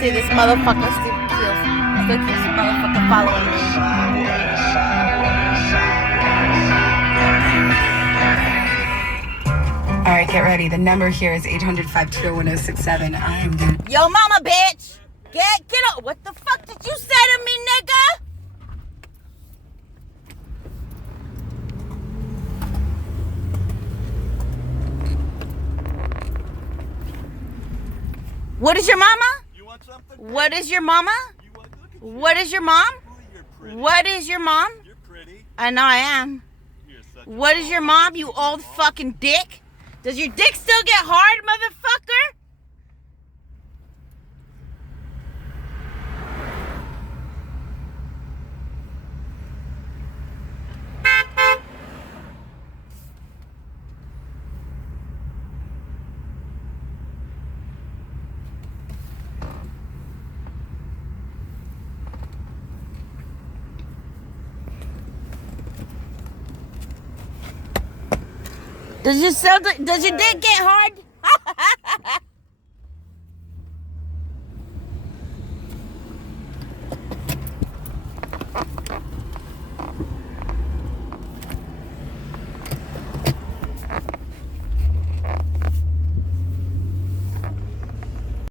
see this motherfucker still keeps motherfucker following me. All right, get ready. The number here is 800-520-1067. I am done. Yo, mama, bitch! Get up! What the fuck did you say to me, nigga? What is your mama? You want something? What is your mama? What is your mom? What is your mom? You're pretty. I know I am. What is your mom, you old fucking dick? Does your dick still get hard, motherfucker? Does your dick get hard?